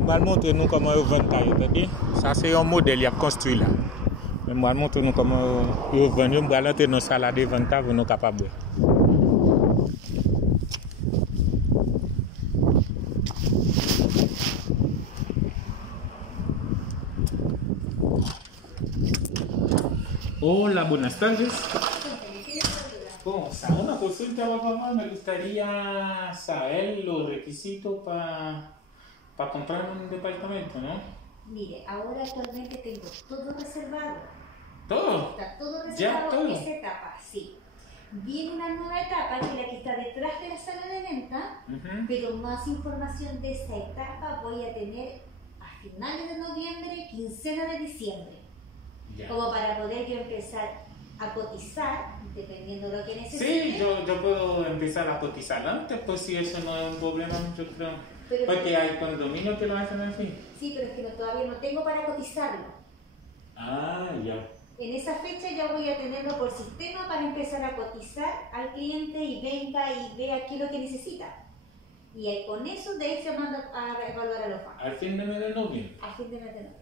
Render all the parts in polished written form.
Je vais vous montrer comment ils vendent. Ça, c'est un modèle qu'il a construit là. Je vais vous montrer comment ils vendent. Je vais entrer dans la salle de vente pour nous capables. Hola, buenas tardes. ¿Cómo está? Una consulta, papá. Me gustaría saber los requisitos para comprar un departamento, ¿no? Mire, ahora actualmente tengo todo reservado. ¿Todo? Está todo reservado. ¿Ya todo? Esa etapa, sí. Viene una nueva etapa que es la que está detrás de la sala de venta, pero más información de esa etapa voy a tener a finales de noviembre, quincena de diciembre. Ya. Como para poder yo empezar a cotizar, dependiendo de lo que necesite. Sí, yo puedo empezar a cotizar antes, pues si eso no es un problema, yo creo. Pero porque hay condominios que lo hacen así. Sí, pero es que todavía no tengo para cotizarlo. Ah, ya. En esa fecha ya voy a tenerlo por sistema para empezar a cotizar al cliente y venga y vea qué es lo que necesita. Y ahí, con eso de ahí se manda a evaluar a los bancos. Al fin de mes de noviembre. Al fin de mes de noviembre.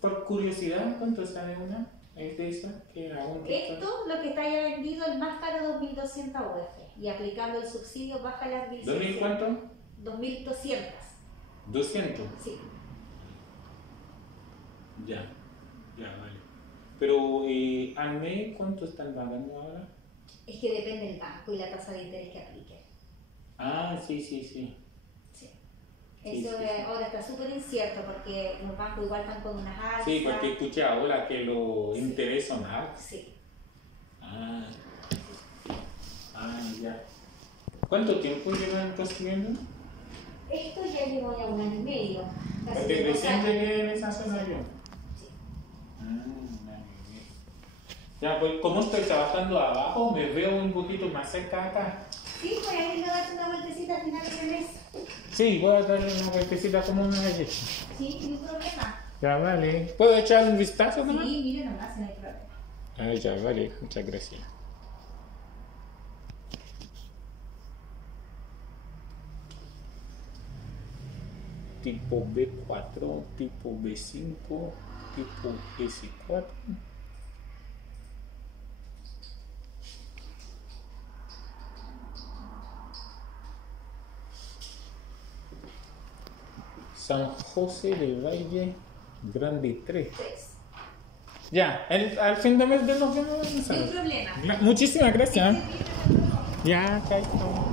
Por curiosidad, ¿cuánto sale una? ¿Es de esa? Esto, lo que está ya vendido, el más caro, 2.200 UF. Y aplicando el subsidio baja las 1.600. ¿2.000 cuánto? 2.200. ¿200? Sí. Ya, vale. Pero al mes, ¿cuánto están pagando ahora? Es que depende del banco y la tasa de interés que aplique. Ah, sí. Eso sí. Ahora está súper incierto porque los bancos igual están con unas alzas. Sí, porque escuché ahora que los intereses son altos. Sí. Ah, ya. ¿Cuánto tiempo llevan construyendo? Esto ya llevo ya 1 año y medio. Porque recién llegué en esa zona yo. Sí. Ya, pues como estoy trabajando abajo, me veo un poquito más cerca acá. Sí, voy a ir a darte una vueltecita al final de mes. Sí, voy a darle una vueltecita como una galleta. Sí, sin problema. Ya, vale. ¿Puedo echar un vistazo nomás? Sí, mire nomás, no hay problema. Ah, ya, vale. Muchas gracias. Tipo B4, tipo B5, tipo S4. San José del Valle, Grande 3. Ya, al fin de mes de noviembre. Sin problema. Muchísimas gracias. Ya, chao.